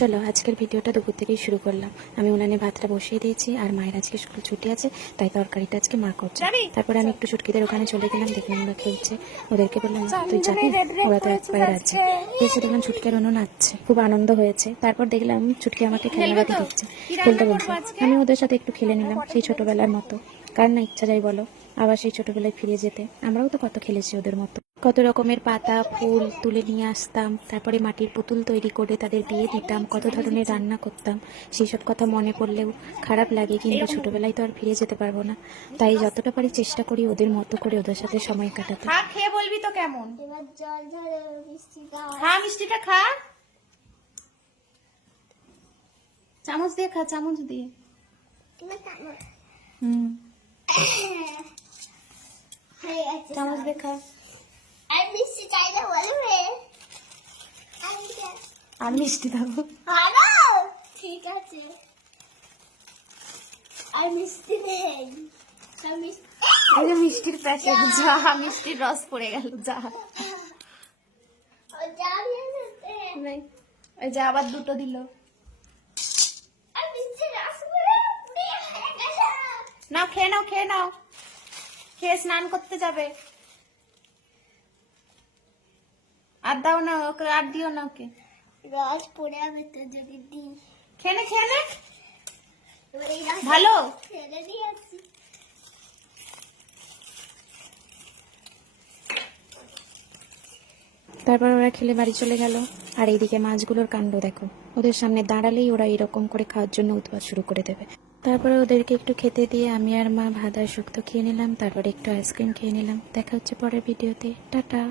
চলো আজকের ভিডিওটা দুপুর থেকেই শুরু করলাম। আমি উনানে ভাতটা বসিয়ে দিয়েছি, আর মায়ের আজকে স্কুল ছুটি আছে, তাই তরকারিটা আজকে মা করছে। তারপরে আমি একটু ছুটকিদের ওখানে চলে গেলাম, দেখলাম ওরা খেলছে। ওদেরকে বললাম তুই যাবি, ওরা তো এক পায়ে আছে। এসে দেখলাম ছুটকি আর অন্য নাচছে, খুব আনন্দ হয়েছে। তারপর দেখলাম ছুটকি আমাকে খেলনাবাতি দিচ্ছে, খেলতে বলছে। আমি ওদের সাথে একটু খেলে নিলাম, সেই ছোটবেলার মতো। কার না ইচ্ছা যায় বলো আবার সেই ছোটবেলায় ফিরে যেতে? আমরাও তো কত খেলেছি ওদের মতো, কত রকমের পাতা ফুল তুলে নিয়ে আসতাম, তারপরে মাটির পুতুল তৈরি করে তাদের বিয়ে দিতাম, কত ধরনের রান্না করতাম। সেই সব কথা মনে পড়লেও খারাপ লাগে, কিন্তু ছোটবেলায় তো আর ফিরে যেতে পারবো না। তাই যতটা পারি চেষ্টা করি ওদের মতো করে ওদের সাথে সময় কাটাতে। খা, খেয়ে বলবি তো কেমন। খা মিষ্টিটা খা, চামচ দিয়ে খা, চামচ দিয়ে। চামচ দিয়ে খা। আর মিষ্টি দাও। ঠিক আছে, আর মিষ্টি নেই। এই যে মিষ্টির প্যাকেট, যা মিষ্টির রস পড়ে গেল, যা। নেই, এই যে আবার দুটো দিল। নাও খেয়ে নাও, খেয়ে নাও, খেয়ে স্নান করতে যাবে। আর দাও না ওকে, আর দিও না ওকে। রস পড়ে যাবে তো যদি দিই। খেয়ে নে, খেয়ে নে। এবার এই রস ভালো ফেলে দিয়ে আসছি। তারপর ওরা খেলে বাড়ি চলে গেল। আর এইদিকে মাছগুলোর কাণ্ড দেখো, ওদের সামনে দাঁড়ালেই ওরা এরকম করে খাওয়ার জন্য উৎপাত শুরু করে দেবে। তারপরে ওদেরকে একটু খেতে দিয়ে আমি আর মা ভাত আর শুক্তো খেয়ে নিলাম, তারপরে একটু আইসক্রিম খেয়ে নিলাম। দেখা হচ্ছে পরের ভিডিওতে, টাটা।